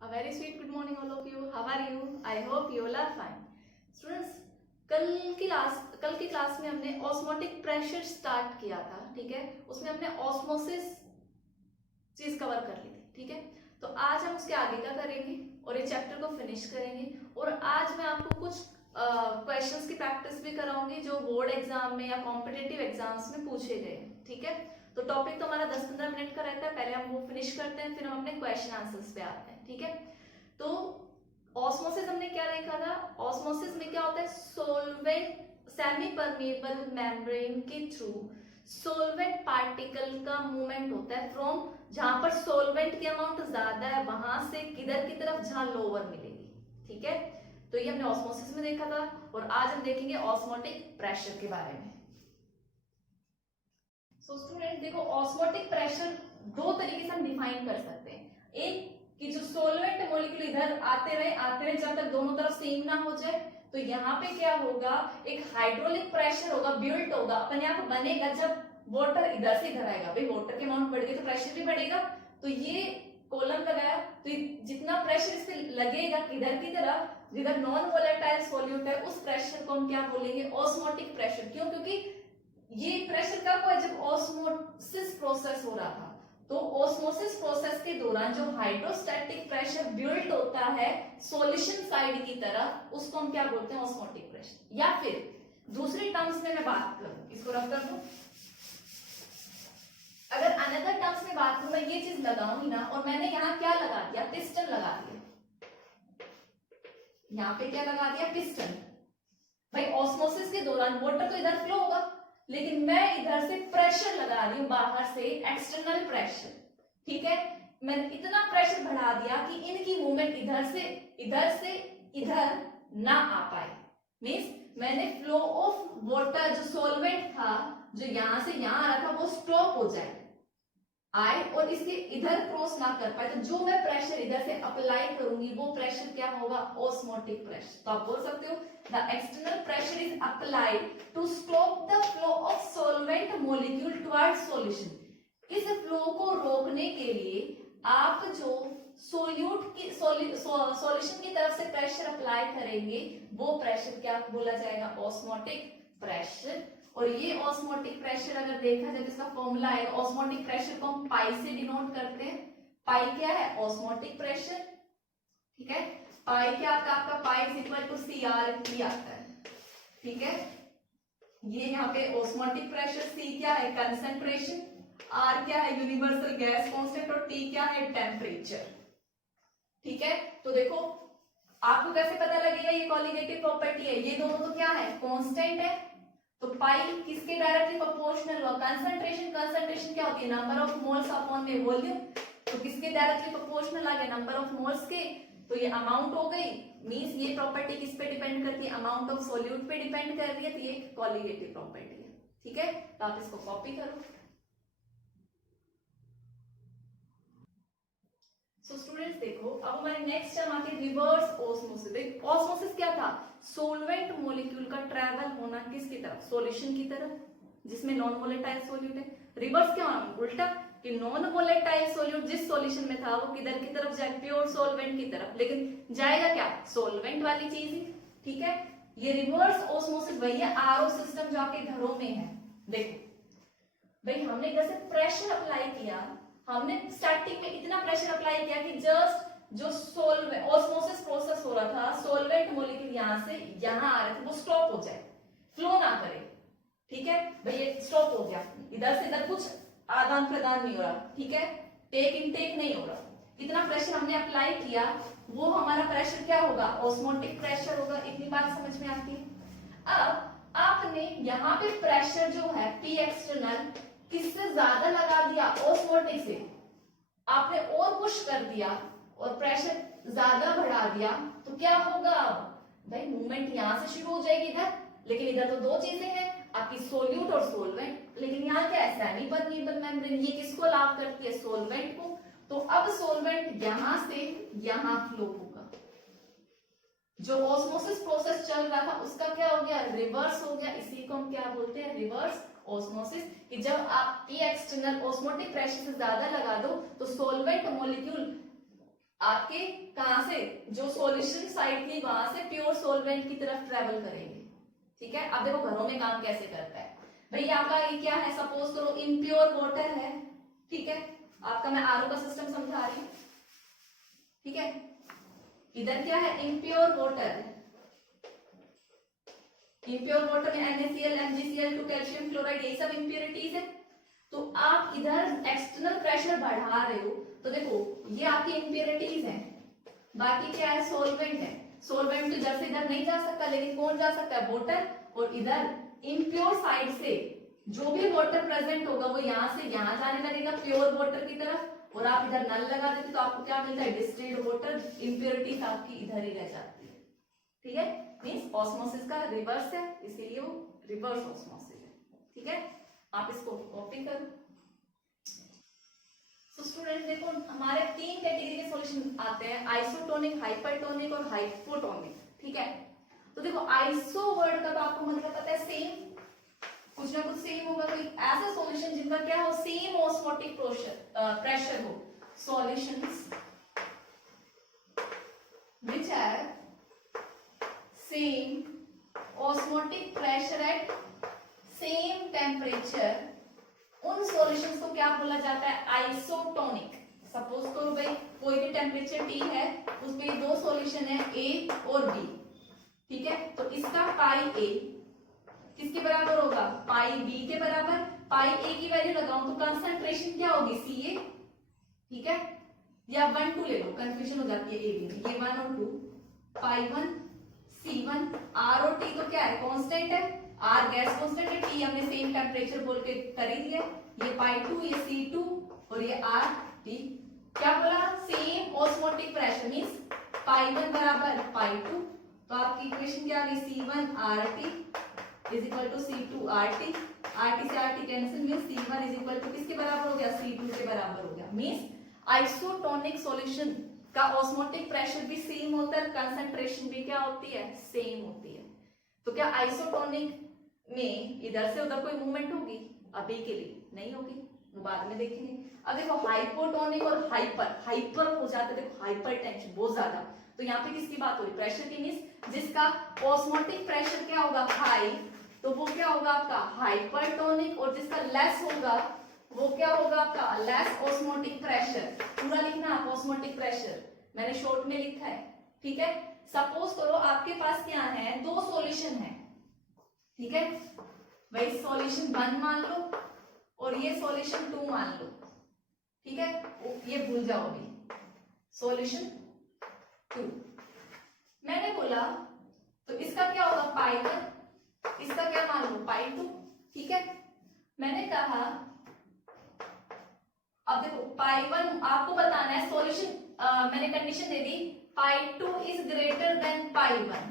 A very sweet good morning all of you. How are you? I hope you all are fine. Students, कल की class में हमने osmotic pressure start किया था, ठीक है। उसमें हमने ऑस्मोसिस चीज कवर कर ली थी, ठीक है। तो आज हम उसके आगे का करेंगे और ये चैप्टर को फिनिश करेंगे। और आज मैं आपको कुछ क्वेश्चंस की प्रैक्टिस भी कराऊंगी जो बोर्ड एग्जाम में या कॉम्पिटेटिव एग्जाम्स में पूछे गए, ठीक है। तो टॉपिक तो हमारा 10-15 मिनट का रहता है, पहले हम वो फिनिश करते हैं, फिर हम अपने क्वेश्चन आंसर्स पे आते हैं, ठीक है। तो ऑस्मोसिस हमने क्या देखा था? ऑस्मोसिस में क्या होता है? सोलवेंट सेमी परमेबल मेम्ब्रेन के थ्रू सोलवेंट पार्टिकल का मूवमेंट होता है फ्रॉम जहां पर सोलवेंट की अमाउंट ज्यादा है वहां से किधर की तरफ जहां लोअर मिलेगी, ठीक है। तो ये हमने ऑस्मोसिस में देखा था और आज हम देखेंगे ऑस्मोटिक प्रेशर के बारे में। सो स्टूडेंट देखो, ऑस्मोटिक प्रेशर दो तरीके से हम डिफाइन कर सकते हैं। एक कि जो सोलवेंट मॉलिक्यूल इधर आते रहे जब तक दोनों तरफ सेम ना हो जाए, तो यहाँ पे क्या होगा, एक हाइड्रोलिक प्रेशर होगा, बिल्ट होगा, अपने आप बनेगा जब वाटर इधर से इधर आएगा। भाई वाटर की अमाउंट बढ़ गई तो प्रेशर भी बढ़ेगा। तो ये कॉलम लगाया तो जितना प्रेशर इस पे लगेगा किधर की तरफ, जिधर नॉन वोलेटाइल सॉल्यूट है, उस प्रेशर को हम क्या बोलेंगे? Osmotic pressure. क्यों? क्योंकि ये प्रेशर कब हुआ? जब ऑस्मोसिस प्रोसेस हो रहा था। तो ऑस्मोसिस प्रोसेस के दौरान जो हाइड्रोस्टैटिक प्रेशर बिल्ड होता है सॉल्यूशन साइड की तरफ, उसको हम क्या बोलते हैं? Osmotic pressure. या फिर दूसरी टर्म्स में मैं बात करूं, इसको रख कर दूं, अगर अनदर टर्म्स में बात करूं, मैं ये चीज लगाऊंगी ना और मैंने यहाँ क्या लगा दिया? पिस्टन लगा दिया। यहाँ पे क्या लगा दिया? पिस्टन। भाई ऑस्मोसिस के दौरान वाटर तो इधर फ्लो होगा, लेकिन मैं इधर से प्रेशर लगा रही हूं, बाहर से एक्सटर्नल प्रेशर, ठीक है। मैंने इतना प्रेशर बढ़ा दिया कि इनकी मूवमेंट इधर से इधर ना आ पाए। मींस मैंने फ्लो ऑफ वाटर, जो सॉल्वेंट था जो यहां से यहां आ रहा था, वो स्टॉप हो जाए, आए और इसके इधर क्रॉस ना कर पाए। तो जो मैं प्रेशर इधर से अप्लाई करूंगी वो प्रेशर क्या होगा? Osmotic pressure. तो आप बोल सकते हो the external pressure is applied to stop the flow of solvent molecule towards solution. इस फ्लो को रोकने के लिए आप जो सोल्यूट की सॉल्यूशन की तरफ से प्रेशर अप्लाई करेंगे वो प्रेशर क्या बोला जाएगा? Osmotic pressure. और ये ऑस्मोटिक प्रेशर अगर देखा जाए, इसका फॉर्मूला है, ऑस्मोटिक प्रेशर को हम पाई से डिनोट करते हैं। पाई क्या है? ऑस्मोटिक प्रेशर, ठीक है। पाई क्या आता है आपका? Pi is equal to CR आता है, ठीक है। ये यहाँ पे ऑस्मोटिक प्रेशर, C क्या है? कंसंट्रेशन, R क्या है? यूनिवर्सल गैस कांस्टेंट, और T क्या है? टेम्परेचर, ठीक है। तो देखो आपको कैसे पता लगेगा ये कॉलिगेटिव प्रॉपर्टी है? ये दोनों तो क्या है? कांस्टेंट है। तो पाई किसके डायरेक्टली प्रोपोर्शनल हुआ? कंसंट्रेशन क्या होती है? नंबर ऑफ मोल्स अपॉन में वॉल्यूम। तो किसके डायरेक्टली प्रोपोर्शनल आ गया? नंबर ऑफ मोल्स के। तो ये अमाउंट हो गई। मींस ये प्रॉपर्टी किस पे डिपेंड करती है? अमाउंट ऑफ सॉल्यूट पे डिपेंड कर रही है। तो ये कॉलिगेटिव प्रॉपर्टी है, ठीक है। तो आप इसको कॉपी करो। सो स्टूडेंट्स देखो, अब हमारे नेक्स्ट टर्म आती है रिवर्स ऑस्मोसिस। ऑस्मोसिस क्या था? सोलवेंट मॉलिक्यूल का ट्रैवल होना किसकी तरफ? सॉल्यूशन की तरफ, जिसमें नॉन वोलेटाइल सॉल्यूट है। रिवर्स क्या होना? उल्टा, कि नॉन वोलेटाइल सॉल्यूट जिस सॉल्यूशन में था वो किधर की तरफ जाए? प्योर सॉल्वेंट की तरफ। लेकिन जाएगा क्या? सॉल्वेंट वाली चीज ही, ठीक है। ये रिवर्स ऑस्मोसिस वही है आरओ सिस्टम जो आपके घरों में है। देखो भाई, हमने इधर से प्रेशर अप्लाई किया, हमने स्टार्टिंग में इतना प्रेशर अप्लाई किया कि जस्ट जो ऑस्मोसिस प्रोसेस हो रहा था, सॉल्वेंट मॉलिक्यूल यहां से यहां आ रहे थे, वो स्टॉप हो जाए, फ्लो ना करे, ठीक है। भाई ये स्टॉप हो गया, इधर से इधर कुछ आदान प्रदान नहीं हो रहा, ठीक है, टेक इनटेक नहीं हो रहा। इतना प्रेशर हमने अप्लाई किया, वो हमारा प्रेशर क्या होगा? ऑस्मोटिक प्रेशर होगा। इतनी बात समझ में आती है। अब आपने यहाँ पे प्रेशर जो है P एक्सटर्नल किससे ज्यादा लगा दिया? ऑस्मोटिक से। आपने और पुश कर दिया और प्रेशर ज्यादा बढ़ा दिया, तो क्या होगा? भाई मूवमेंट यहां से शुरू हो जाएगी इधर, लेकिन इधर तो दो चीजें हैं, आपकी सोल्यूट और सोलवेंट। लेकिन यहाँ क्या है? Semi permeable membrane. ये किसको अलाउ करती है? सोलवेंट को। तो अब सोलवेंट यहां से यहां फ्लो होगा। जो ऑस्मोसिस प्रोसेस चल रहा था उसका क्या हो गया? रिवर्स हो गया। इसी को हम क्या बोलते हैं? Reverse osmosis. कि जब आप P एक्सटर्नल ऑस्मोटिक प्रेशर से ज्यादा लगा दो तो सॉल्वेंट मॉलिक्यूल आपके कहां से, जो सॉल्यूशन साइड थी वहां से प्योर सॉल्वेंट की तरफ ट्रेवल करेंगे। ठीक है, अब देखो घरों में काम कैसे करता है भाई। आपका ये क्या है, सपोज करो इम्प्योर वाटर है। ठीक है, आपका मैं आरओ का सिस्टम समझा रही हूँ। ठीक है, इधर क्या है, इम्प्योर वाटर। इम्प्योर वाटर में NaCl, MgCl2, कैल्शियम क्लोराइड, यही सब इम्प्योरिटीज है। तो आप इधर एक्सटर्नल प्रेशर बढ़ा रहे हो, तो देखो ये आपकी इम्प्योरिटीज हैं, बाकी क्या है, सोलवेंट है। सोलवेंट तो इधर से इधर नहीं जा सकता, लेकिन कौन जा सकता है, वाटर। और इधर इम्प्योर साइड से जो भी वाटर प्रेजेंट होगा वो यहाँ से यहाँ जाने लगेगा प्योर वाटर की तरफ, और आप इधर नल लगा देते तो आपको क्या मिलता है, डिस्टिल्ड वाटर। इम्प्योरिटीज आपकी इधर ही रह जाती है। ठीक है, मींस ऑस्मोसिस का रिवर्स है, इसीलिए वो रिवर्स ऑस्मोसिस है। ठीक है, आप इसको कॉपी करो। तो स्टूडेंट देखो, हमारे 3 कैटेगरी के सॉल्यूशन आते हैं, आइसोटोनिक, हाइपरटोनिक और हाइपोटोनिक। ठीक है, तो देखो आइसो वर्ड का तो आपको मतलब पता है, सेम, कुछ ना कुछ सेम होगा। कोई ऐसा सॉल्यूशन जिनका क्या हो, सेम ऑस्मोटिक प्रेशर हो। Solutions which have same osmotic pressure at same temperature, उन सॉल्यूशंस को क्या बोला जाता है, आइसोटोनिक। सपोज करो भाई कोई भी टेम्परेचर T है, उसमें 2 सॉल्यूशन है, A और B। ठीक है, तो इसका पाई A किसके बराबर होगा, पाई B के बराबर। पाई A की वैल्यू लगाऊं तो कंसंट्रेशन क्या होगी, Ca। ठीक है, या 1 2 ले लो, कंफ्यूजन हो जाती है A B में, ये 1 और 2, पाई 1 C1। R और T तो क्या है, कांस्टेंट है। R गैस कांस्टेंट है, T हमने सेम टेम्परेचर बोल के कर ही दिया। ये पाई 2, ये C2 और ये RT। क्या बोला, सेम ऑस्मोटिक प्रेशर मींस पाई 1 बराबर पाई 2। तो आपकी इक्वेशन क्या आ गई, C1 RT is equal to C2 RT। RT से RT cancel, means C1 is equal to किसके बराबर हो गया, C2 के बराबर हो गया। मींस आइसोटोनिक सॉल्यूशन का ऑस्मोटिक प्रेशर भी सेम होता है, कंसंट्रेशन भी क्या होती है, सेम होती है। तो क्या आइसोटोनिक में इधर से उधर कोई मूवमेंट होगी, अभी के लिए नहीं होगी, वो बाद में देखेंगे। अब देखो हाइपोटोनिक और हाइपर हो जाता है, देखो हाइपर टेंशन बहुत ज्यादा, तो यहाँ पे किसकी बात हो रही, प्रेशर की। मींस जिसका ऑस्मोटिक प्रेशर क्या होगा, हाई, तो वो क्या होगा आपका हाइपरटोनिक, और जिसका लेस होगा वो क्या होगा आपका लेस ऑस्मोटिक प्रेशर। पूरा लिखना आप, ऑस्मोटिक प्रेशर मैंने शॉर्ट में लिखा है। ठीक है, सपोज करो आपके पास क्या है, 2 सॉल्यूशन है। ठीक है, वही सॉल्यूशन 1 मान लो और ये सॉल्यूशन 2 मान लो। ठीक है, ये भूल जाओ अभी, सॉल्यूशन 2 मैंने बोला, तो इसका क्या होगा पाई 1, इसका क्या मान लो पाई 2। ठीक है, मैंने कहा अब देखो पाई 1 आपको बताना है, सॉल्यूशन मैंने कंडीशन दे दी pi 2 is greater than pi 1।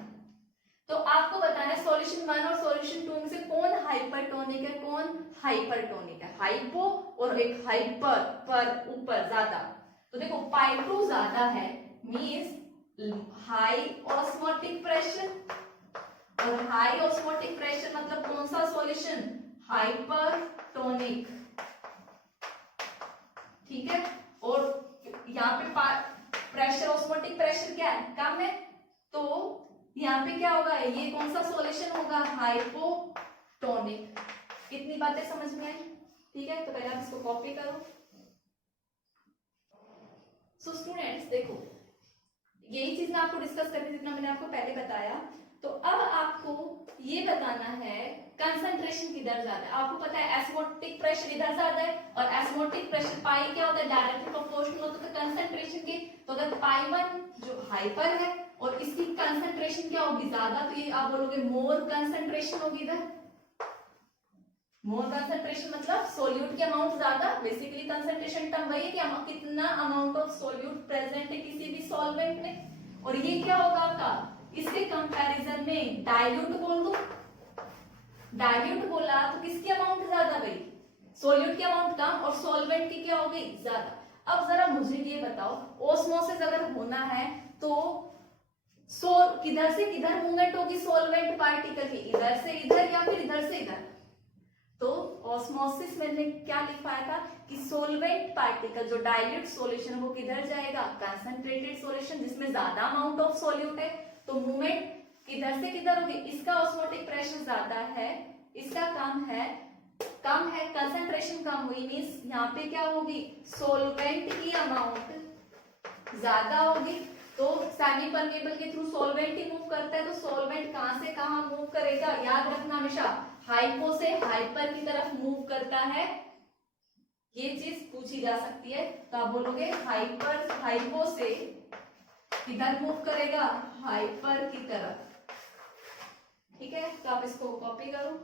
तो आपको बताना है सॉल्यूशन 1 और सॉल्यूशन 2 में से कौन हाइपरटोनिक है, कौन हाइपरटोनिक है। हाइपो और एक हाइपर, पर ऊपर ज्यादा। तो देखो पाई 2 ज्यादा है, मींस हाई ऑस्मोटिक प्रेशर, और हाई ऑस्मोटिक प्रेशर मतलब कौन सा सॉल्यूशन, हाइपरटोनिक। ठीक है, और यहाँ पे प्रेशर, ऑस्मोटिक प्रेशर क्या है, कम है, तो यहाँ पे क्या होगा, ये कौन सा सॉल्यूशन होगा, हाइपोटोनिक। कितनी बातें समझ में आई। ठीक है, तो पहले आप इसको कॉपी करो। सो स्टूडेंट्स देखो, यही चीज मैं आपको डिस्कस करनी थी, जितना मैंने आपको पहले बताया। तो अब आपको ये बताना है कंसंट्रेशन किधर ज्यादा है। आपको पता है एस्मोटिक प्रेशर इधर ज्यादा है, और एस्मोटिक प्रेशर पाई क्या होता है, डायरेक्टली प्रोपोर्शनल होता है कंसंट्रेशन के। तो अगर पाई 1 जो हाइपर है और इसकी कंसंट्रेशन क्या होगी ज्यादा, तो ये आप बोलोगे मोर कंसंट्रेशन होगी इधर। मोर कंसंट्रेशन मतलब सोल्यूट की अमाउंट ज्यादा, बेसिकली कंसंट्रेशन टर्म वही है कि कितना अमाउंट ऑफ सोल्यूट प्रेजेंट है किसी भी सॉल्वेंट में। और ये क्या होगा आपका, इसके कंपैरिजन में डाइल्यूट बोल दो। डाइल्यूट बोला तो किसकी अमाउंट ज्यादा गई, सोल्यूट की अमाउंट कम और सॉल्वेंट की क्या हो गई ज्यादा। अब जरा मुझे ये बताओ, ऑस्मोसिस अगर होना है तो किधर से किधर मूवमेंट होगी सॉल्वेंट पार्टिकल की, इधर से इधर या फिर इधर से इधर। तो ऑस्मोसिस मैंने क्या लिखवाया था कि सोलवेंट पार्टिकल जो डाइल्यूट सॉल्यूशन वो किधर जाएगा, कंसंट्रेटेड सॉल्यूशन जिसमें ज्यादा अमाउंट ऑफ सॉल्यूट है, तो मूवमेंट किधर से किधर होगी, इसका ऑस्मोटिक प्रेशर ज्यादा है, इसका कम है, कंसंट्रेशन कम हुई मींस यहाँ पे क्या होगी, सोलवेंट की अमाउंट ज्यादा होगी, तो सेमी परमेबल के थ्रू सॉल्वेंट ही मूव करता है, तो सॉल्वेंट कहां से कहां मूव करेगा, याद रखना हमेशा हाइपो से हाइपर की तरफ मूव करता है, ये चीज पूछी जा सकती है, तो आप बोलोगे हाइपो से किधर मूव करेगा, हाइपर की तरफ, ठीक है। तो आप इसको कॉपी करो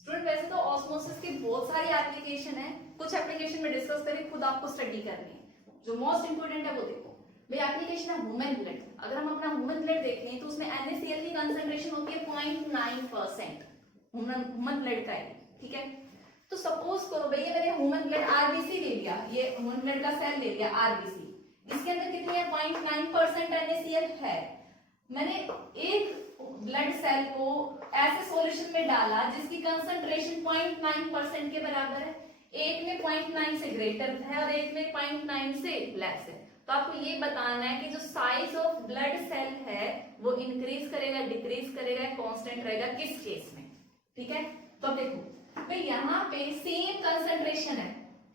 स्टूडेंट। वैसे तो ऑस्मोसिस की बहुत सारी एप्लीकेशन है, कुछ एप्लीकेशन में डिस्कस करें, खुद आपको स्टडी करनी है, जो मोस्ट इंपोर्टेंट है वो देखो भाई, एप्लीकेशन है ह्यूमन ब्लड। अगर हम अपना ह्यूमन ब्लड देखें तो उसमें NaCl की कंसंट्रेशन होती है 0.9% ह्यूमन ब्लड का है, ठीक है। तो सपोज करो भैया मैंने ह्यूमन ब्लड आरबीसी ले लिया, ये ह्यूमन ब्लड का सेल ले लिया आरबीसी, इसके अंदर कितनी है 0.9% NaCl है। मैंने एक ब्लड सेल को ऐसे सॉल्यूशन में डाला जिसकी कंसंट्रेशन 0.9% के बराबर है, एक में 0.9 से ग्रेटर है और एक में 0.9 से लेस है, तो आपको ये बताना है कि जो साइज ऑफ ब्लड सेल है वो इंक्रीज करेगा, डिक्रीज करेगा, कांस्टेंट रहेगा, किस केस में, ठीक है। तो अब देखो भाई यहाँ पे सेम कंसंट्रेशन है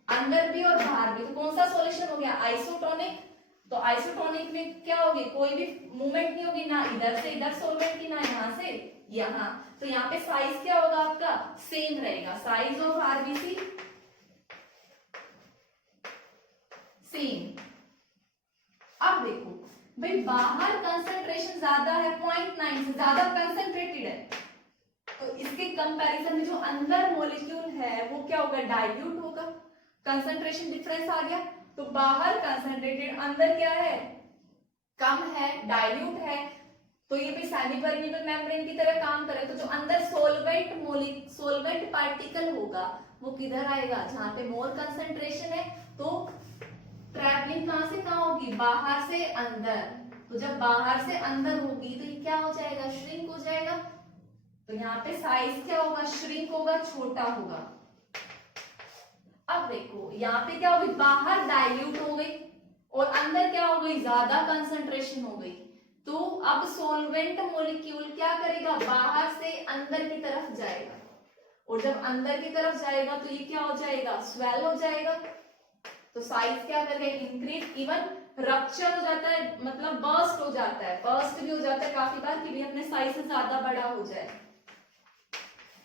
अंदर भी और बाहर भी, तो कौन सा सॉल्यूशन हो गया, आइसोटोनिक। तो आइसोटोनिक में क्या होगी, कोई भी मूवमेंट नहीं होगी, ना इधर से इधर सॉल्वेंट की, ना यहाँ से यहाँ, तो यहाँ पे साइज क्या होगा आपका, सेम रहेगा, साइज ऑफ आरबीसी सेम। अब देखो भाई बाहर कंसंट्रेशन ज्यादा है, 0.9 से ज्यादा कंसंट्रेटेड है, तो इसके कंपैरिजन में जो अंदर मॉलिक्यूल है वो क्या होगा, डाइल्यूट होगा, कंसंट्रेशन डिफरेंस आ गया। तो बाहर कंसंट्रेटेड, अंदर क्या है, कम है, डाइल्यूट है, तो ये भी सेमी परमेबल मेम्ब्रेन की तरह काम करे, तो जो अंदर सोलवेंट पार्टिकल होगा वो किधर आएगा, जहां पे मोर कंसंट्रेशन है, तो ट्रैवलिंग कहां से कहां होगी, बाहर से अंदर, तो जब बाहर से अंदर होगी तो ये क्या हो जाएगा, श्रिंक हो जाएगा, तो यहाँ पे साइज क्या होगा, श्रिंक होगा, छोटा होगा। अब देखो यहाँ पे क्या होगी, बाहर डाइल्यूट हो गई और अंदर क्या हो गई, ज्यादा कंसंट्रेशन हो गई, तो अब सॉल्वेंट मॉलिक्यूल क्या करेगा, बाहर से अंदर की तरफ जाएगा, और जब अंदर की तरफ जाएगा तो ये क्या हो जाएगा, स्वेल हो जाएगा, तो साइज क्या करेगा, इंक्रीज, इवन रप्चर हो जाता है, मतलब बर्स्ट हो जाता है, बर्स्ट भी हो जाता है काफी बार कि भी अपने साइज से ज्यादा बड़ा हो जाए।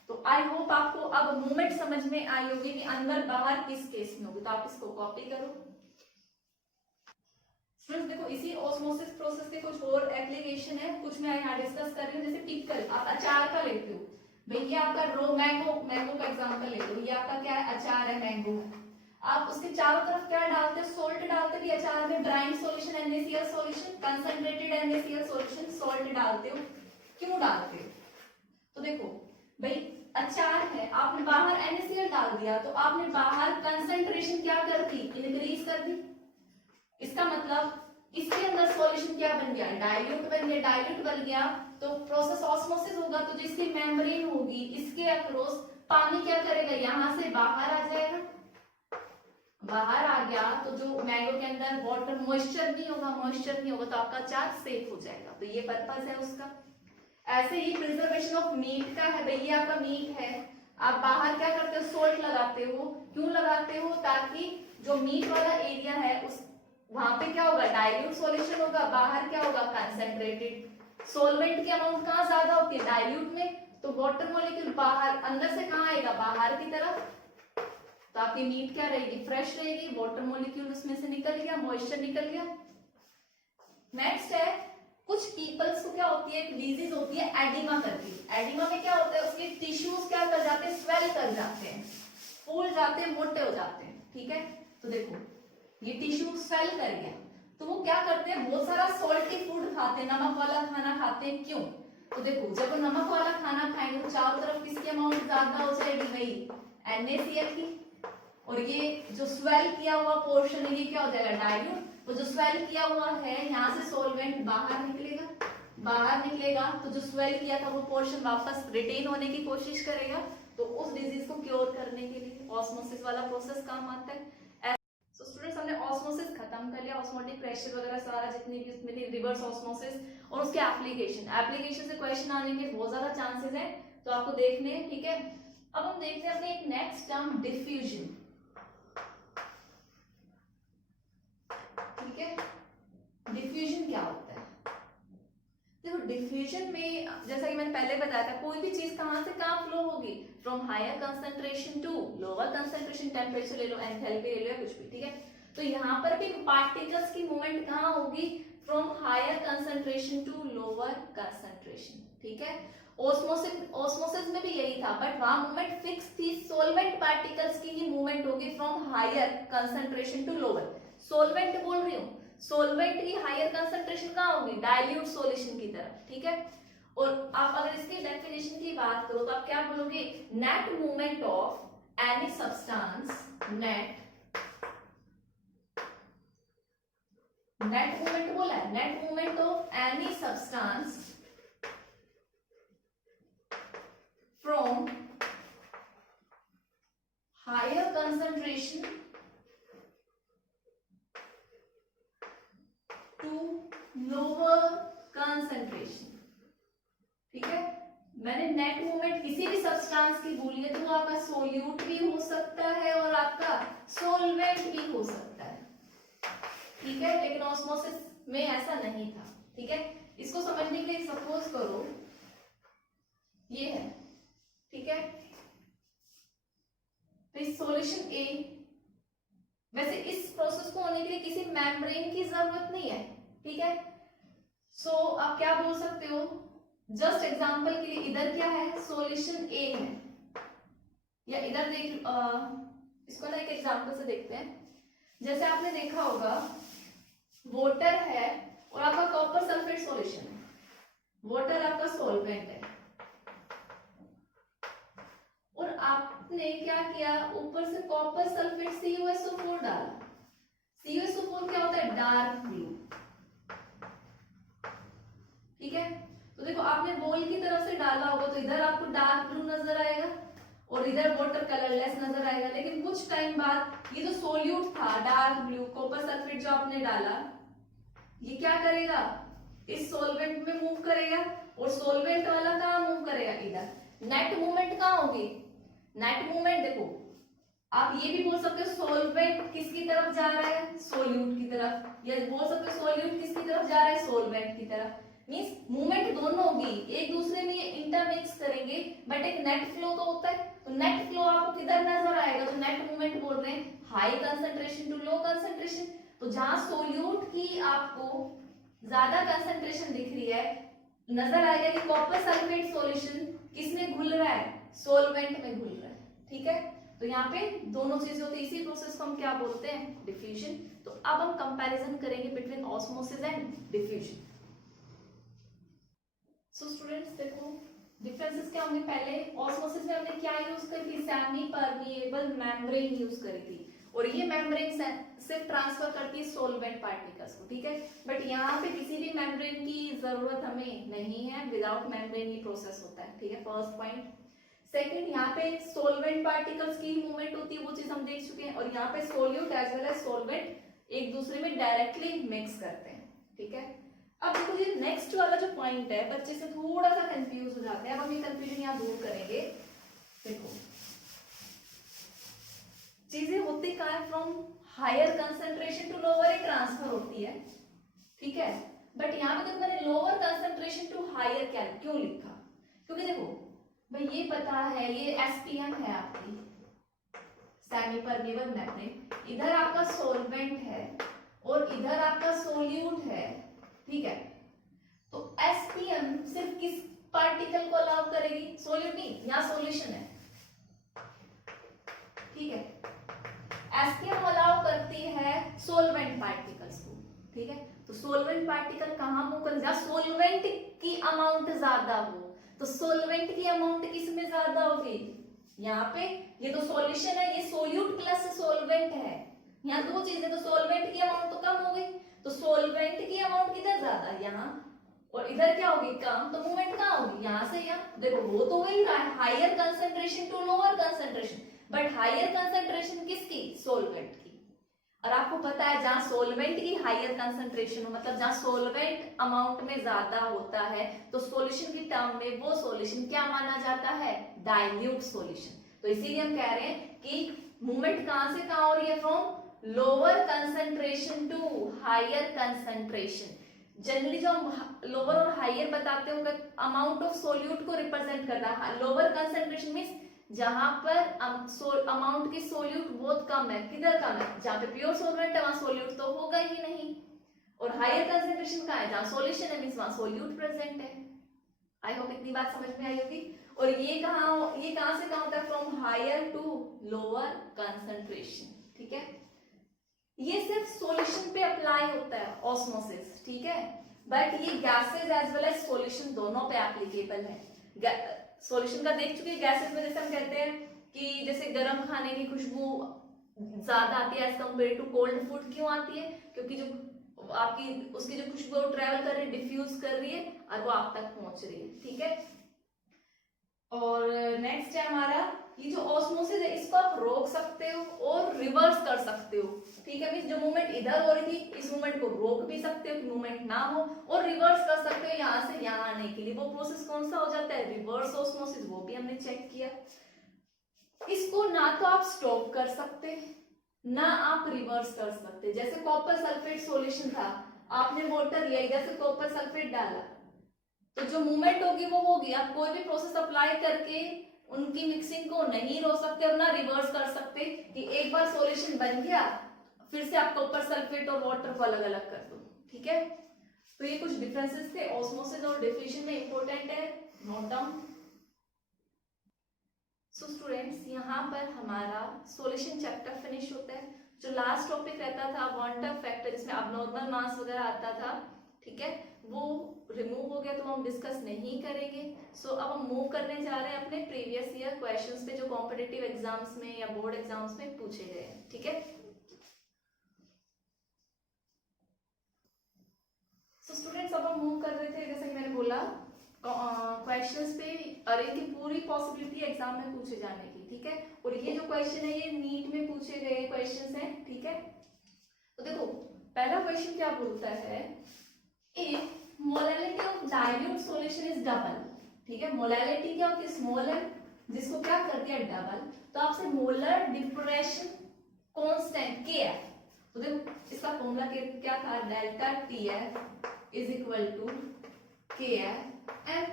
तो आई होप आपको अब मूवमेंट समझ में आई होगी कि अंदर बाहर किस केस में होगी, तो आप इसको कॉपी करो स्टूडेंट्स। देखो इसी ऑस्मोसिस प्रोसेस के कुछ और एप्लीकेशन है, कुछ मैं यहाँ डिस्कस कर रही हूँ, जैसे पिकल, आप अचार का लेते हो भैया, आपका रो मैंगो का एग्जांपल लेते हो, ये आपका क्या है, अचार है, मैंगो, आप उसके चारों तरफ क्या डालते हो, सोल्ट डालते हो, अचार में drawing solution NaCl solution, concentrated NaCl solution, salt डालते हो, क्यों डालते हो, तो देखो भाई अचार है, आपने बाहर NaCl डाल दिया, तो आपने बाहर कंसंट्रेशन क्या कर दी, इंक्रीज कर दी, इसका मतलब इसके अंदर सॉल्यूशन क्या बन गया, डाइल्यूट बन गया, डाइल्यूट बन गया तो प्रोसेस ऑस्मोसिस होगा, तो जो इसकी मेम्ब्रेन होगी इसके अक्रॉस पानी क्या करेगा, यहां से बाहर आ जाएगा, बाहर आ गया तो जो मैंगो के अंदर वाटर मॉइस्चर नहीं होगा, तो आपका अचार सेफ हो जाएगा, तो ये पर्पस है उसका। ऐसे ही प्रिजर्वेशन ऑफ मीट का है, भैया आपका मीट है, आप बाहर क्या करते हो, सोल्ट लगाते हो, क्यों लगाते हो, ताकि जो मीट वाला एरिया है उस वहां पे क्या होगा, डाइल्यूट सॉल्यूशन होगा, बाहर क्या होगा, कंसंट्रेटेड, सोलवेंट की अमाउंट कहाँ ज्यादा होती है, डाइल्यूट में, तो वाटर मॉलिक्यूल बाहर, अंदर से कहाँ आएगा, बाहर की तरफ, तो आपकी मीट क्या रहेगी, फ्रेश रहेगी, वाटर मॉलिक्यूल उसमें से निकल गया, मॉइस्चर निकल गया। नेक्स्ट है, कुछ पीपल्स को क्या होती है, एक डिजीज होती है एडिमा करके, एडिमा में क्या होता है, उसके टिश्यूज क्या कर जाते हैं, स्वेल कर जाते हैं, फूल जाते हैं, मोटे हो जाते हैं, ठीक है। तो देखो ये टिश्यू स्वेल कर गया, तो वो क्या करते हैं, बहुत सारा सॉल्टी फूड खाते हैं, नमक वाला खाना खाते हैं, क्यों, तो देखो जब वो नमक वाला खाना खाएंगे तो चारों तरफ किसकी अमाउंट ज्यादा हो जाएगी, भाई NaCl की, और ये जो स्वेल किया हुआ पोर्शन है ये क्या हो जाएगा, डाइल्यूट, तो जो स्वेल किया हुआ है यहाँ से सॉल्वेंट बाहर निकलेगा, तो जो स्वेल किया था वो पोर्शन वापस रिटेन होने की कोशिश करेगा, तो उस डिजीज को क्योर करने के लिए ऑस्मोसिस वाला प्रोसेस काम आता है। सो स्टूडेंट्स, हमने ऑस्मोसिस खत्म कर लिया, ऑस्मोटिक प्रेशर वगैरह सारा जितनी भी उसमें थी, रिवर्स ऑस्मोसिस और उसके एप्लीकेशन से क्वेश्चन आने के बहुत ज्यादा चांसेस है, तो आपको देखने हैं, ठीक है। अब हम देखते हैं अपने एक नेक्स्ट टर्म डिफ्यूजन, ठीक है। डिफ्यूजन क्या होता है? देखो डिफ्यूजन में जैसा कि मैंने पहले बताया था, कोई भी चीज कहां से कहां फ्लो होगी, from higher concentration to lower concentration, temperature ले लो, एंथैल्पी ले लो या कुछ भी, ठीक है। तो यहाँ पर भी पार्टिकल्स की मूवमेंट कहाँ होगी, from higher concentration to lower concentration, ठीक है। ऑस्मोसिस में भी यही था, बट वहां मूवमेंट फिक्स थी, सोलवेंट पार्टिकल्स की ही मूवमेंट होगी from higher concentration to lower. Solvent बोल रही हूँ, सोलवेंट की हायर कंसंट्रेशन कहाँ होगी, डाइल्यूट सॉल्यूशन की तरफ, ठीक है। और आप अगर इसके डेफिनेशन की बात करो तो आप क्या बोलोगे, net movement of any substance, net movement बोला है, net movement of any substance from higher concentration to lower concentration, ठीक है। मैंने नेट मूवमेंट किसी भी सब्सटेंस की बोली है, तो वो आपका सोल्यूट भी हो सकता है और आपका सोलवेंट भी हो सकता है, ठीक है। लेकिन ऑस्मोसिस में ऐसा नहीं था, ठीक है। इसको समझने के लिए सपोज करो ये है, ठीक है। तो इस सॉल्यूशन ए, वैसे इस प्रोसेस को होने के लिए किसी मेम्ब्रेन की जरूरत नहीं है, ठीक है। सो आप क्या बोल सकते हो, जस्ट एग्जांपल के लिए इधर क्या है, सॉल्यूशन ए है, या इधर देख इसको ना एक एग्जांपल से देखते हैं। जैसे आपने देखा होगा वाटर है और आपका कॉपर सल्फेट सॉल्यूशन है, वाटर आपका सॉल्वेंट है, और आपने क्या किया, ऊपर से कॉपर सल्फेट CuSO4 डाला। CuSO4 क्या होता है, डार्क ब्लू, ठीक है। तो देखो आपने बॉल की तरफ से डाला होगा तो इधर आपको डार्क ब्लू नजर आएगा और इधर वाटर कलरलेस नजर आएगा, लेकिन कुछ टाइम बाद ये जो सोल्यूट था डार्क ब्लू कॉपर सल्फेट जो आपने डाला, ये क्या करेगा, इस सॉल्वेंट में मूव करेगा, और सॉल्वेंट वाला कहाँ मूव करेगा, इधर। नेट मूवमेंट कहाँ होगी, नेट मूवमेंट देखो आप ये भी बोल सकते हो सॉल्वेंट किसकी तरफ जा रहा है, सोल्यूट की तरफ, या बोल सकते हो सोल्यूट किसकी तरफ जा रहा है, सॉल्वेंट की तरफ। मींस मूवमेंट दोनों होगी, एक दूसरे में ये इंटरमिक्स करेंगे, बट एक नेट फ्लो तो होता है। तो नेट फ्लो आपको किधर नजर आएगा, तो नेट मूवमेंट बोल रहे हैं high concentration to low concentration. तो जहां सोल्यूट की आपको ज्यादा कंसंट्रेशन दिख रही है, नजर आएगा कि कॉपर सल्फेट सॉल्यूशन किसमें घुल रहा है, सॉल्वेंट में घुल रहा है, ठीक है। तो यहाँ पे दोनों चीजें होती है, इसी प्रोसेस को हम क्या बोलते हैं, डिफ्यूजन। तो अब हम कंपैरिजन करेंगे between osmosis and diffusion. So students देखो डिफरेंसेस क्या होंगे, पहले ऑस्मोसिस में हमने क्या यूज करी थी, सेमी परमिएबल मेम्ब्रेन यूज करी थी, और ये मेम्ब्रेन सिर्फ ट्रांसफर करती है सोलवेंट पार्टिकल्स को, ठीक है। बट यहाँ पे किसी भी मेम्ब्रेन की जरूरत हमें नहीं है, विदाउट मेम्ब्रेन ये प्रोसेस होता है, ठीक है, फर्स्ट पॉइंट। सेकंड, यहाँ पे सोलवेंट पार्टिकल्स की मूवमेंट होती है, वो चीज हम देख चुके हैं, और यहाँ पे solute as well as solvent एक दूसरे में डायरेक्टली मिक्स करते हैं, ठीक है। अब देखो ये नेक्स्ट वाला जो पॉइंट है, बच्चे से थोड़ा सा कंफ्यूज हो जाते हैं, अब हम ये कंफ्यूजन यहाँ दूर करेंगे। देखो चीजें होती कहाँ है, from higher concentration to lower एक ट्रांसफर होती है, ठीक है। बट यहाँ पे देखो मैंने लोअर कंसंट्रेशन टू हायर क्या क्यों लिखा, क्योंकि देखो भाई ये पता है ये SPM है आपकी सेमी परमिएबल मेम्ब्रेन, इधर आपका सोलवेंट है और इधर आपका सोल्यूट है, ठीक है। तो SPM सिर्फ किस पार्टिकल को अलाउ करेगी, सोल्यूट नहीं, यहाँ सॉल्यूशन है, ठीक है। SPM अलाउ करती है सोलवेंट पार्टिकल्स को, ठीक है। तो सोलवेंट पार्टिकल कहाँ मूव कर, जहाँ सोलवेंट की अमाउंट ज्यादा हो, तो सोलवेंट की अमाउंट किस में ज्यादा होगी, यहाँ पे। ये तो सॉल्यूशन है, ये सोल्यूट प्लस सोलवेंट है, यहाँ दो चीजें, तो सोलवेंट की अमाउंट तो कम हो गई, तो सोलवेंट की अमाउंट किधर ज्यादा है, यहाँ। और इधर क्या होगी, कम, तो मूवमेंट कहाँ होगी, यहाँ से यहाँ। देखो वो तो वही रहा है, higher concentration to lower concentration, but higher concentration किसकी, सोलवेंट की। और आपको पता है जहां सोलवेंट की हायर कंसंट्रेशन हो, मतलब जहां सोलवेंट अमाउंट में ज्यादा होता है, तो सॉल्यूशन की टर्म में वो सॉल्यूशन क्या माना जाता है, डाइल्यूट सॉल्यूशन। तो इसीलिए हम कह रहे हैं कि मूवमेंट कहां से कहां हो रही है, from lower concentration to higher concentration. Generally जो हम लोअर और हायर बताते होंगे, अमाउंट ऑफ सोल्यूट को रिप्रेजेंट करता है। लोअर कंसंट्रेशन मींस जहां पर अमाउंट की सोल्यूट बहुत कम है, किधर कम है, जहां पे प्योर सॉल्वेंट है वहां सोल्यूट तो होगा ही नहीं। और हायर कंसंट्रेशन कहां है, जहां सॉल्यूशन है मींस वहां सोल्यूट प्रेजेंट है। आई होप इतनी बात समझ में आई होगी। और ये कहां से कहां होता है, from higher to lower concentration, ठीक है। ये सिर्फ सॉल्यूशन पे अप्लाई होता है ऑस्मोसिस, ठीक है, बट ये gases as well as solution दोनों पे एप्लीकेबल है। सॉल्यूशन का देख चुके, गैसेस में जैसे हम कहते हैं कि जैसे गर्म खाने की खुशबू ज्यादा आती है as compare to cold food, क्यों आती है, क्योंकि जो आपकी उसकी जो खुशबू ट्रेवल कर रही है, डिफ्यूज कर रही है और वो आप तक पहुंच रही है, ठीक है। और नेक्स्ट है हमारा ये जो ऑस्मोसिस है, इसको आप रोक सकते हो और रिवर्स कर सकते हो, ठीक है। मींस जो मूवमेंट इधर हो रही थी, इस मूवमेंट को रोक भी सकते हो कि मूवमेंट ना हो, और रिवर्स कर सकते हो यहां से यहां आने के लिए। वो प्रोसेस कौन सा हो जाता है, रिवर्स ऑस्मोसिस, वो भी हमने चेक किया। इसको ना तो आप स्टॉप कर सकते, ना आप रिवर्स कर सकते। जैसे कॉपर सल्फेट सॉल्यूशन था, आपने वाटर लिया, इधर से कॉपर सल्फेट डाला, तो जो मूवमेंट होगी वो होगी। आप कोई भी प्रोसेस अप्लाई करके उनकी मिक्सिंग को नहीं रोक सकते और ना रिवर्स कर सकते कि एक बार सॉल्यूशन बन गया फिर से आप कॉपर सल्फेट और वाटर को अलग अलग कर दो, ठीक है। तो ये कुछ डिफरेंसेस थे ऑस्मोसिस और डिफ्यूजन में, इंपॉर्टेंट है, नोट डाउन। सो स्टूडेंट्स, यहाँ पर हमारा सॉल्यूशन चैप्टर फिनिश होता है। जो लास्ट टॉपिक रहता था वांटर फैक्टर, जिसमें अबनॉर्मल मास वगैरह आता था, ठीक है, वो रिमूव हो गया, तो हम डिस्कस नहीं करेंगे। सो अब हम मूव करने जा रहे हैं अपने प्रीवियस ईयर क्वेश्चंस पे, जो कॉम्पिटिटिव एग्जाम्स में या बोर्ड एग्जाम्स में पूछे गए हैं, ठीक है। सो स्टूडेंट्स, अब हम मूव कर रहे थे, जैसे कि मैंने बोला, क्वेश्चंस पे, और इनकी पूरी पॉसिबिलिटी एग्जाम में पूछे जाने की, ठीक है। और ये जो क्वेश्चन है ये नीट में पूछे गए क्वेश्चंस हैं, ठीक है। तो देखो पहला क्वेश्चन क्या बोलता है, if molality of dilute solution is double, ठीक है। मोलैलिटी क्या होती है, स्मॉल है, जिसको क्या कर दिया डबल, तो आपसे मोलर डिप्रेशन कांस्टेंट के है, तो देखो इसका फॉर्मूला क्या था, delta T F is equal to K M,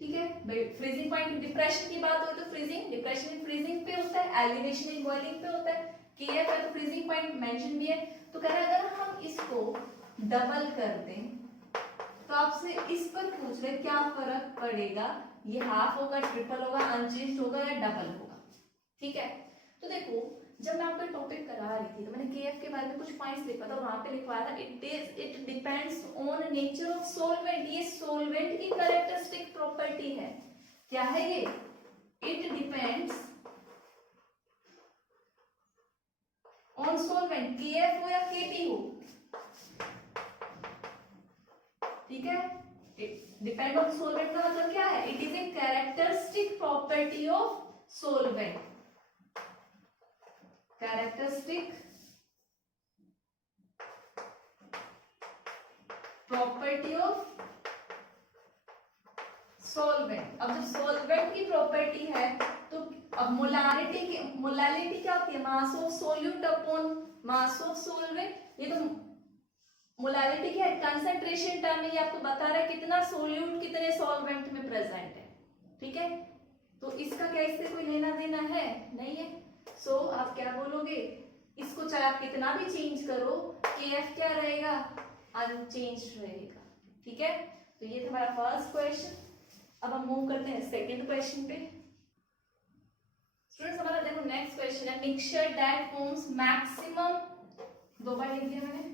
ठीक है भाई। फ्रीजिंग पॉइंट, डिप्रेशन की बात हो तो फ्रीजिंग, डिप्रेशन इन फ्रीजिंग पे होता है, एलिवेशन इन बॉइलिंग पे होता है, के एफ है तो फ्रीजिंग पॉइंट मेंशन भी है। तो कह रहा है अगर हम इसको डबल कर दें तो आपसे इस पर पूछ रहे क्या फर्क पड़ेगा, ये हाफ होगा, ट्रिपल होगा, अनचेंज्ड होगा या डबल होगा, ठीक है। तो देखो जब मैं आपको टॉपिक करा रही थी तो मैंने केएफ के बारे में कुछ पॉइंट्स लिखा था, वहां पे लिखवाया था it depends on nature of solvent. ये सॉल्वेंट की कैरेक्टरिस्टिक प्रॉपर्टी है, क्या है ये, it depends on solvent, KF हो या केपी हो, ठीक है। डिपेंड ऑन सॉल्वेंट का मतलब क्या है, it is a characteristic property of solvent, characteristic property of solvent. अब जब सॉल्वेंट की प्रॉपर्टी है तो अब मोलालिटी क्या होती है, mass of solute upon mass of solvent. ये तो मोलालिटी क्या है, कंसंट्रेशन टर्म में ये आपको बता रहा है कितना सोल्यूट कितने सॉल्वेंट में प्रेजेंट है, ठीक है। तो इसका क्या इससे कोई लेना देना है, नहीं है। सो आप क्या बोलोगे, इसको चाहे आप कितना भी चेंज करो, केएफ क्या रहेगा, अनचेंज्ड रहेगा, ठीक है। तो ये था हमारा फर्स्ट क्वेश्चन। अब हम मूव करते हैं सेकंड क्वेश्चन पे। स्टूडेंट्स हमारा देखो नेक्स्ट क्वेश्चन है, मिक्सचर दैट फॉर्म्स मैक्सिमम, दो बार लिख दिया मैंने,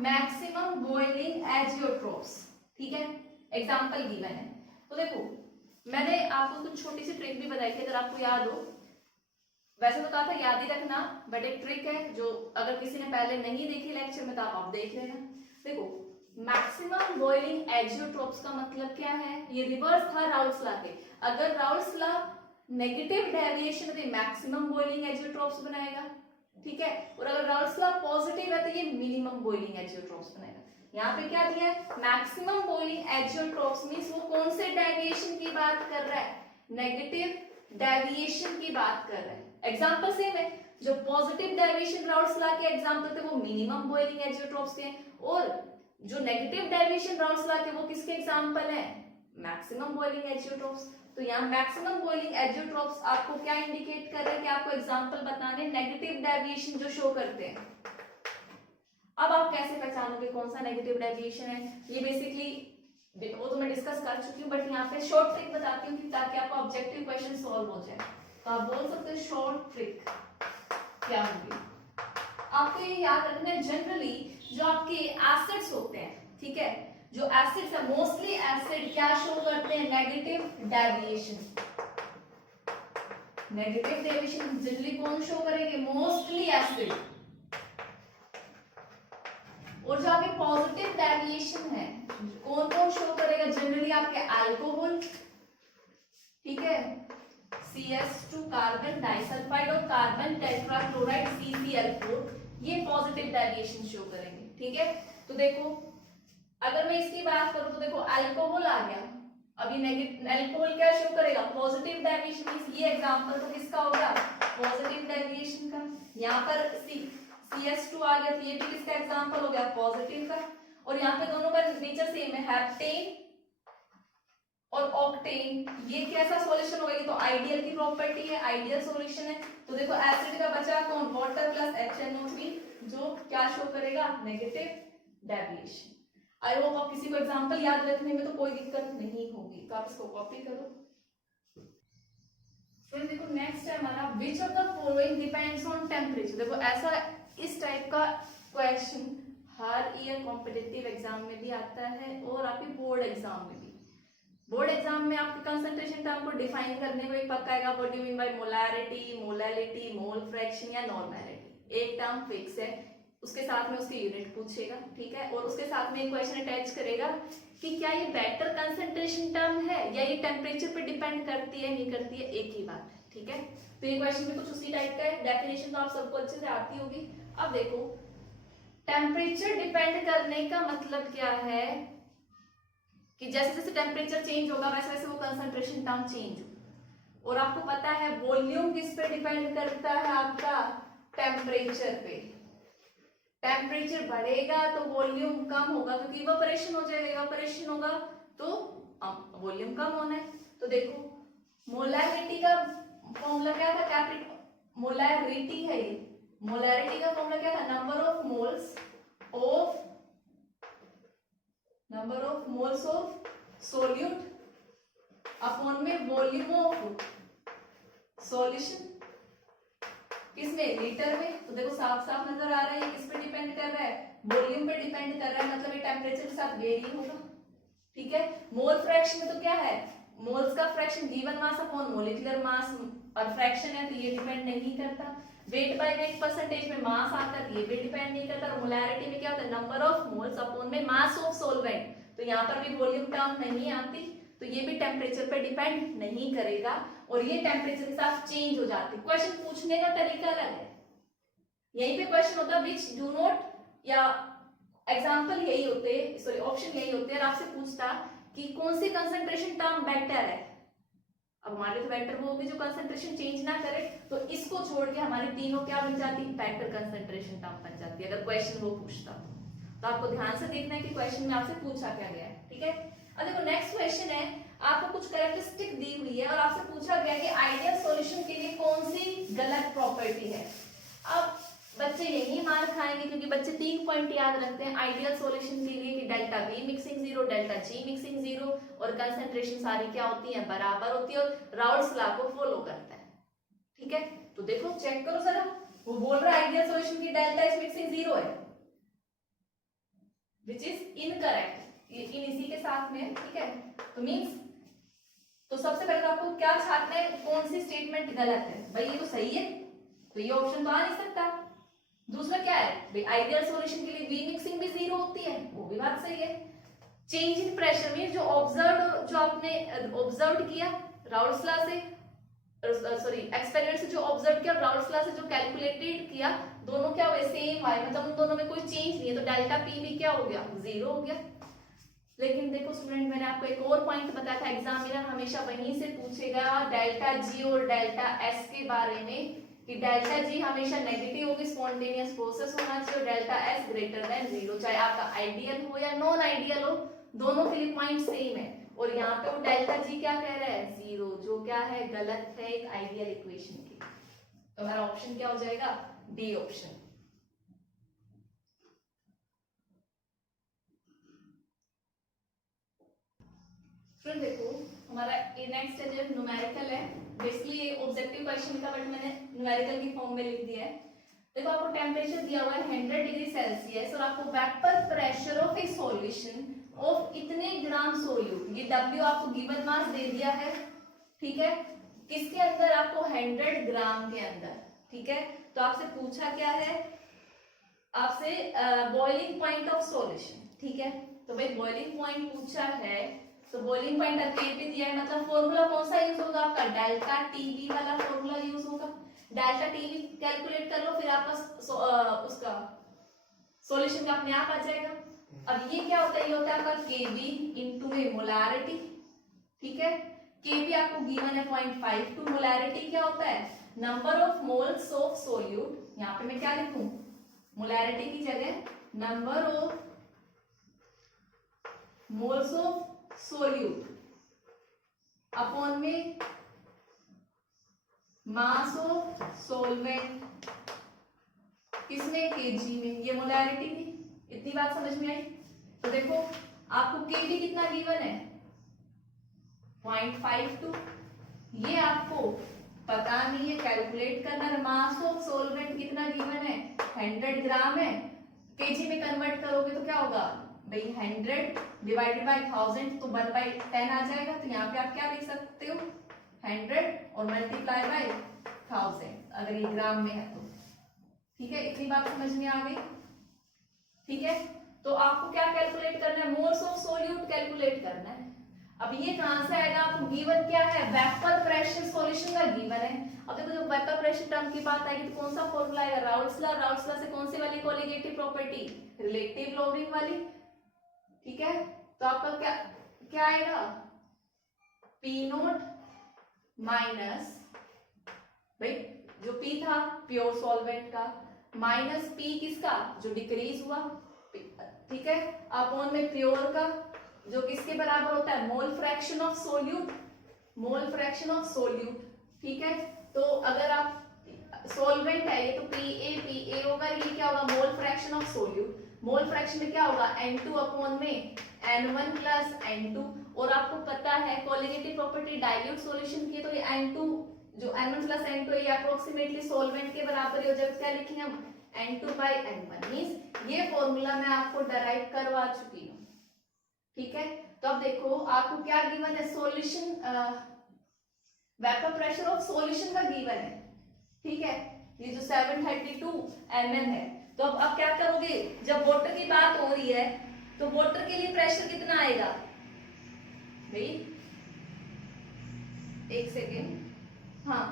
मैक्सिमम बॉइलिंग एजियोट्रोप्स, ठीक है। एग्जांपल गिवन है। तो देखो मैंने आपको कुछ छोटी सी ट्रिक भी बताई थी, अगर आपको याद हो, वैसे तो कहा था याद ही रखना, बट एक ट्रिक है जो अगर किसी ने पहले नहीं देखी लेक्चर में तो आप देख लेना। देखो मैक्सिमम बॉइलिंग एजियोट्रोप्स का मतलब क्या है? ये रिवर्स था राउल्ट्स लॉ के। अगर राउल्ट्स लॉ नेगेटिव डेविएशन पे मैक्सिमम बॉइलिंग एजियोट्रोप्स बनाएगा, ठीक है, और अगर राउल्ट्स लॉ पॉजिटिव है तो ये मिनिमम बॉइलिंग एजियोट्रोप्स बनाएगा। यहाँ पे क्या दिया है? मैक्सिमम बॉइलिंग एजियोट्रोप्स मींस वो कौन से डेविएशन की बात कर रहा है? नेगेटिव डेविएशन की बात कर रहा है। एग्जांपल सेम है, जो पॉजिटिव डेविएशन राउल्ट्स लॉ के एग्जांपल थे वो मिनिमम बॉइलिंग एजियोट्रोप्स के, और जो नेगेटिव डेविएशन राउल्ट्स लॉ के वो किसके एग्जांपल है? Maximum boiling azeotropes. तो यहाँ मैक्सिमम बॉइलिंग एजियोट्रोप्स आपको क्या इंडिकेट कर रहे हैं कि आपको एग्जांपल बताने नेगेटिव डेविएशन जो शो करते हैं। अब आप कैसे पहचानोगे कौन सा नेगेटिव डेविएशन है? ये बेसिकली वो तो मैं डिस्कस कर चुकी हूँ, बट यहाँ पे शॉर्ट ट्रिक बताती हूँ कि ताकि आपका ऑब्जेक्टिव क्वेश्चन सॉल्व हो जाए। तो आप बोल सकते हो शॉर्ट ट्रिक क्या होगी? आपको ये याद रखना है, जनरली जो आपके एसिड्स होते हैं, ठीक है, जो एसिड्स है मोस्टली एसिड क्या शो करते हैं? Negative deviation. Negative deviation generally कौन शो करेंगे? Mostly acid. और जो आपके पॉजिटिव डेविएशन है कौन कौन शो करेगा? जनरली आपके अल्कोहल, ठीक है, CS2 कार्बन डाइसल्फाइड और कार्बन टेट्राक्लोराइड CCl4, ये पॉजिटिव डेविएशन शो करेंगे, ठीक है। तो देखो अगर मैं इसकी बात करूं तो देखो अल्कोहल आ गया, अभी नेगेटिव अल्कोहल क्या शो करेगा? Positive deviation. मींस ये एग्जांपल तो किसका हो गया? पॉजिटिव डेविएशन का। यहाँ पर CS2 आ गया तो ये भी किसका एग्जांपल हो गया? पॉजिटिव का। और यहाँ पे दोनों का नेचर सेम है, हेप्टेन और ऑक्टेन। ये कैसा सॉल्यूशन होगा? ये तो आइडियल की प्रॉपर्टी है, आइडियल सॉल्यूशन है। तो देखो एसिड का बचा कौन? वाटर प्लस HNO3, जो क्या शो करेगा? Negative deviation. आई होप आप किसी को एग्जांपल याद रखने में तो कोई दिक्कत नहीं होगी, तो आप इसको कॉपी करो। फिर देखो नेक्स्ट है हमारा which of the following depends on temperature. देखो ऐसा इस टाइप का क्वेश्चन हर ईयर कॉम्पिटिटिव एग्जाम में भी आता है और आपके बोर्ड एग्जाम में भी। बोर्ड एग्जाम में आपके कंसंट्रेशन टर्म को डिफाइन करने में पक्का आएगा, what do mean by molarity, molality, mole fraction या नॉर्मैलिटी। एक टर्म फिक्स है, उसके साथ में उसकी यूनिट पूछेगा, ठीक है, और उसके साथ में एक क्वेश्चन अटैच करेगा कि क्या ये वेक्टर कंसंट्रेशन टर्म है या ये टेम्परेचर पे डिपेंड करती है, नहीं करती है, एक ही बात है, ठीक है। तो ये क्वेश्चन भी कुछ उसी टाइप का है। डेफिनेशन तो आप सबको अच्छे से आती होगी। अब देखो टेम्परेचर डिपेंड करने का मतलब क्या है कि जैसे जैसे टेम्परेचर चेंज होगा वैसे वैसे वो कंसंट्रेशन टर्म चेंज होगा। और आपको पता है वॉल्यूम किस पे डिपेंड करता है? आपका टेम्परेचर पे। टेम्परेचर बढ़ेगा तो वॉल्यूम कम होगा क्योंकि इवेपोरेशन हो जाएगा, इवेपोरेशन होगा तो वॉल्यूम कम होना है। तो देखो मोलैरिटी का फॉर्मूला क्या था? मोलैरिटी है ये, मोलैरिटी का फॉर्मूला क्या था? Number of moles of solute upon में वॉल्यूम ऑफ सॉल्यूशन, किसमें? लीटर में। तो देखो साफ साफ नजर आ रहा है ये किस पे डिपेंड कर रहा है? वॉल्यूम पे डिपेंड कर रहा है, मतलब ये टेम्परेचर के साथ वेरी होगा, ठीक है। मोल फ्रैक्शन में तो क्या है? मोल्स का fraction given mass upon molecular mass और फ्रैक्शन है तो ये डिपेंड नहीं करता। वेट बाय वेट परसेंटेज में मास आता है तो ये भी डिपेंड नहीं करता। और मोलैरिटी में क्या होता है? नंबर ऑफ मोल्स अपॉन में मास ऑफ सॉल्वेंट, तो यहाँ पर भी वॉल्यूम टर्म नहीं आती, तो ये भी टेम्परेचर पे डिपेंड नहीं करेगा और ये टेम्परेचर के साथ चेंज हो जाती है। क्वेश्चन पूछने का तरीका अलग है, यहीं पे क्वेश्चन होता है विच डू नॉट, या एग्जांपल यही होते, सॉरी ऑप्शन यही होते हैं, और आपसे पूछता कि कौन सी कंसंट्रेशन टर्म बेटर है। अब हमारे तो बेटर वो होगी जो कंसंट्रेशन चेंज ना करे, तो इसको छोड़ के हमारी तीनों क्या बन जाती? बेटर कंसंट्रेशन टर्म बन जाती है अगर क्वेश्चन वो पूछता। तो आपको ध्यान से देखना है कि क्वेश्चन में आपसे पूछा क्या गया है, ठीक है। अब देखो नेक्स्ट क्वेश्चन है, आपको कुछ कैरेक्टरिस्टिक दी हुई है और आपसे पूछा गया कि आइडियल सॉल्यूशन के लिए कौन सी गलत प्रॉपर्टी है। अब बच्चे यही मार खाएंगे क्योंकि बच्चे 3 पॉइंट याद रखते हैं आइडियल सॉल्यूशन के लिए कि delta V mixing 0, delta G mixing 0 और कंसंट्रेशन सारी क्या होती है? बराबर होती है और राउल्ट्स लॉ को फॉलो करता है, ठीक है। तो देखो चेक करो जरा, वो बोल रहा है आइडियल सॉल्यूशन की डेल्टा H मिक्सिंग 0 है, विच इज इनकरेक्ट। ये इन इसी के साथ में, ठीक है। तो मींस तो सबसे पहले तो आपको क्या छापना है? कौन सी स्टेटमेंट गलत है? भाई ये तो सही है, तो ये ऑप्शन तो आ नहीं सकता। दूसरा क्या है? भाई आइडियल सॉल्यूशन के लिए V मिक्सिंग भी 0 होती है, वो भी बात बात सही है। चेंज इन प्रेशर में जो आपने ऑब्जर्व किया राउल्स लॉ से, सॉरी एक्सपेरिमेंट से जो ऑब्जर्व किया, राउल्स लॉ से जो कैलकुलेटेड किया, दोनों क्या हुए सेम आए, मतलब उन दोनों में कोई चेंज नहीं है, तो डेल्टा पी भी क्या हो गया, जीरो हो गया। लेकिन देखो स्टूडेंट, मैंने आपको एक और पॉइंट बताया था, एग्जामिनर हमेशा वहीं से पूछेगा डेल्टा जी और डेल्टा एस के बारे में, कि डेल्टा जी हमेशा नेगेटिव होगी, स्पॉन्टेनियस प्रोसेस होना चाहिए, delta S greater than zero, चाहे आपका आइडियल हो या नॉन आइडियल हो, दोनों के लिए पॉइंट सेम है। और यहाँ पे वो डेल्टा जी क्या कह रहा है, जीरो, जो क्या है, गलत है एक आइडियल इक्वेशन की। तो हमारा ऑप्शन क्या हो जाएगा, डी ऑप्शन। फ्रेंड देखो हमारा ये नेक्स्ट है जो न्यूमेरिकल है, बेसिकली ये ऑब्जेक्टिव क्वेश्चन का, बट मैंने न्यूमेरिकल की फॉर्म में लिख दिया है। देखो आपको टेम्परेचर दिया हुआ है 100 डिग्री सेल्सियस और आपको vapour pressure of A solution of इतने ग्राम सोल्यूट, ये W आपको गिवन मास दे दिया है, ठीक है, किसके अंदर, आपको 100 ग्राम के अंदर, ठीक है। तो आपसे पूछा क्या है, आपसे बॉइलिंग पॉइंट ऑफ सॉल्यूशन, ठीक है। तो भाई बॉइलिंग पॉइंट पूछा है, तो बॉइलिंग पॉइंट के पे दिया है, मतलब फॉर्मूला कौन सा यूज होगा, आपका डेल्टा टीवी वाला फॉर्मूला यूज होगा। डेल्टा टीवी कैलकुलेट कर लो, फिर आपका उसका सॉल्यूशन का अपने आप आ जाएगा। अब ये क्या होता है, ये होता है आपका केबी इनटू ए मोलारिटी, ठीक है। केबी आपको गिवन है 0.52, मोलारिटी क्या होता है, number of moles of solute, यहाँ पे मैं क्या लिखूं, मोलारिटी की जगह number of moles of solute upon में मास ऑफ सॉल्वेंट, किसमें, केजी में, ये मोलारिटी थी। इतनी बात समझ में आई। तो देखो आपको केबी कितना गिवन है 0.52, ये आपको पता नहीं है, कैलकुलेट करना है। मास ऑफ सॉल्वेंट कितना गिवन है 100 ग्राम है, केजी में कन्वर्ट करोगे तो क्या होगा भाई 100 डिवाइडेड बाय 1000, तो 1/10 आ जाएगा। तो यहाँ पे आप क्या लिख सकते हो 100 और मल्टीप्लाई बाय 1000, अगर ये ग्राम में है तो, ठीक है। इतनी बात समझ में आ गई, ठीक है। तो आपको क्या कैलकुलेट करना है, मोल्स ऑफ सोल्यूट कैलकुलेट करना है। अब ये कहां से आएगा, आपको गिवन क्या है, वेपर प्रेशर सॉल्यूशन का गिवन है। अब देखो जब वेपर प्रेशर टर्म की बात आएगी तो कौन सा फॉर्मूला आएगा, राउल्स लॉ, राउल्स लॉ से कौन सी वाली कोलिगेटिव प्रॉपर्टी, रिलेटिव लोडिंग वाली, ठीक है। तो आपका क्या क्या आएगा, पी नोट माइनस, भाई जो पी था प्योर सॉल्वेंट का, माइनस पी किसका, जो डिक्रीज हुआ, ठीक है, अपॉन में प्योर का, जो किसके बराबर होता है, mole fraction of solute, mole fraction of solute, ठीक है। तो अगर आप सॉल्वेंट है ये, तो पी ए होगा, ये क्या होगा, mole fraction of solute, mole fraction में क्या होगा N2 अपॉन में N1 प्लस N2, और आपको पता है कोलिगेटिव प्रॉपर्टी डाइल्यूट सॉल्यूशन की, तो ये N2 जो N1 प्लस N2 ये अप्रोक्सीमेटली सॉल्वेंट के बराबर हो जाएगा, क्या लिखेंगे हम N2 बाई N1, मींस ये फॉर्मूला मैं आपको डराइव करवा चुकी हूँ, ठीक है। तो अब देखो आपको क्या गिवन है, solution vapour pressure of solution का गिवन है, ठीक है, ये जो 732 mm है। तो अब आप क्या करोगे, जब वाटर की बात हो रही है तो वाटर के लिए प्रेशर कितना आएगा भाई, एक सेकेंड, हाँ,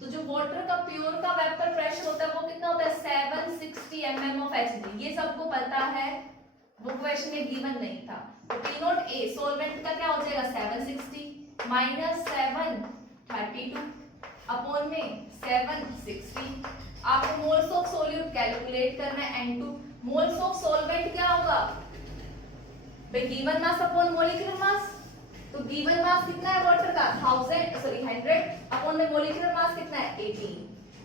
तो जो वाटर का प्योर का वेपर प्रेशर होता है वो कितना होता है 760 mm ऑफ Hg, ये सबको पता है, वो क्वेश्चन में गिवन नहीं था। तो P नॉट A सॉल्वेंट का क्या हो जाएगा 760 माइनस 732 अपॉन में 760, आपको मोल्स ऑफ सोल्यूट कैलकुलेट करना है N2, मोल्स ऑफ सॉल्वेंट क्या होगा भाई given mass upon molecular mass, तो गिवन मास कितना है वाटर का 100 अपॉन में मॉलिक्यूलर मास कितना है 18,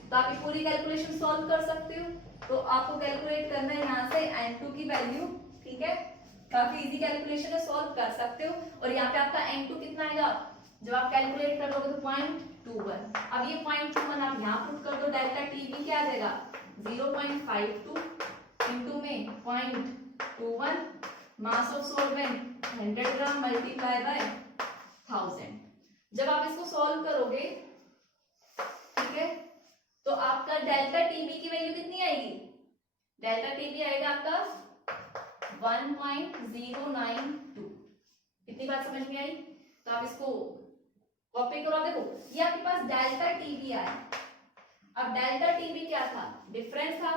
तो आप ये पूरी कैलकुलेशन सॉल्व कर सकते हो। तो आपको कैलकुलेट करना है यहाँ से N2 की वैल्यू, ठीक है, काफी इजी कैलकुलेशन है, सॉल्व कर सकते हो। और यहाँ पे आपका N2 कितना आएगा, जब आप कैलकुलेट कर लोगे तो 0.21, अब ये 0.21 आप यहाँ पुट कर दो, डेल्टा टीवी क्या आ जाएगा 0.52 इनटू में 0.21, mass of solvent 100 gram multiply by 1000। जब आप इसको सॉल्व करोगे, ठीक है, तो आपका डेल्टा टीबी की वैल्यू कितनी आएगी, डेल्टा टीबी आएगा आपका 1.092। इतनी बात समझ में आई? तो आप इसको कॉपी करो। देखो ये आपके पास डेल्टा टीबी आया। अब डेल्टा टीबी क्या था? डिफरेंस था,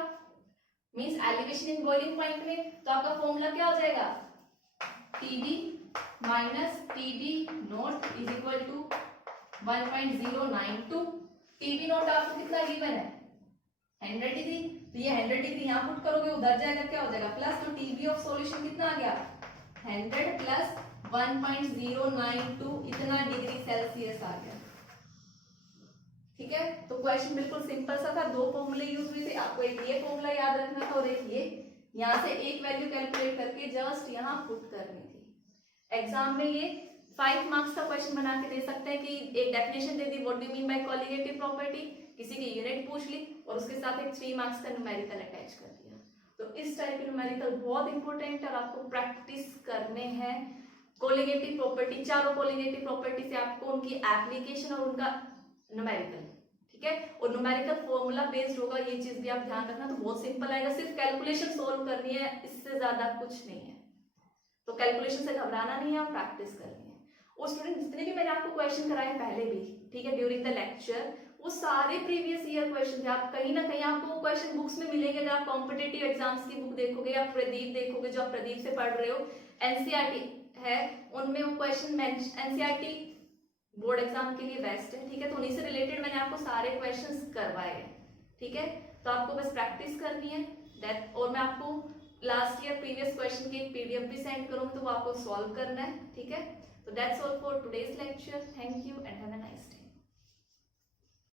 means elevation in boiling point में। तो आपका फॉर्मूला क्या हो जाएगा? TB minus TB naught is equal to 1.092। TB naught आपको कितना गिवन है? 100 डिग्री। तो ये 100 डिग्री यहाँ पुट करोगे, उधर जाएगा, क्या हो जाएगा? प्लस। तो टीबी ऑफ सॉल्यूशन कितना आ गया? 100 प्लस 1.092 इतना डिग्री सेल्सियस आ गया। ठीक है, तो क्वेश्चन बिल्कुल सिंपल सा था। दो फॉर्मूले यूज हुए थे, आपको एक ये फॉर्मूला याद रखना था और एक ये। यहाँ से एक वैल्यू कैलकुलेट करके जस्ट यहाँ पुट करनी थी। एग्जाम में ये 5 मार्क्स का क्वेश्चन बना के दे सकते हैं कि एक definition they the, what do you mean by colligative property, किसी की यूनिट पूछ ली और उसके साथ एक 3 मार्क्स का न्यूमेरिकल अटैच कर दिया। तो इस टाइप के न्यूमेरिकल बहुत इंपॉर्टेंट है और आपको प्रैक्टिस करने हैं। कोलिगेटिव प्रॉपर्टी, चारों कोलिगेटिव प्रॉपर्टी से आपको उनकी एप्लीकेशन और उनका न्यूमेरिकल, ठीक है, और न्यूमेरिकल फॉर्मूला बेस्ड होगा। ये चीज भी आप ध्यान रखना। तो बहुत सिंपल आएगा, सिर्फ कैलकुलेशन सोल्व करनी है, इससे ज्यादा कुछ नहीं है। तो कैलकुलेशन से घबराना नहीं है, आप प्रैक्टिस करनी है। और स्टूडेंट जितने भी मैंने आपको क्वेश्चन कराए पहले भी, ठीक है, ड्यूरिंग द लेक्चर, वो सारे प्रीवियस ईयर क्वेश्चन थे। आप कहीं ना कहीं आपको क्वेश्चन बुक्स में मिलेंगे। अगर आप कॉम्पिटेटिव एग्जाम्स की बुक देखोगे या प्रदीप देखोगे, जो आप प्रदीप से पढ़ रहे हो, एनसीईआरटी है, उनमें वो क्वेश्चन एनसीईआरटी बोर्ड एग्जाम के लिए बेस्ट है। ठीक है, तो उन्हीं से रिलेटेड मैंने आपको सारे क्वेश्चंस करवाए हैं। ठीक है, तो आपको बस प्रैक्टिस करनी है दैट। और मैं आपको लास्ट ईयर प्रीवियस क्वेश्चन की एक पीडीएफ भी सेंड करूंगी, तो वो आपको सॉल्व करना है। ठीक है, तो that's all for today's lecture. Thank you and have a nice day.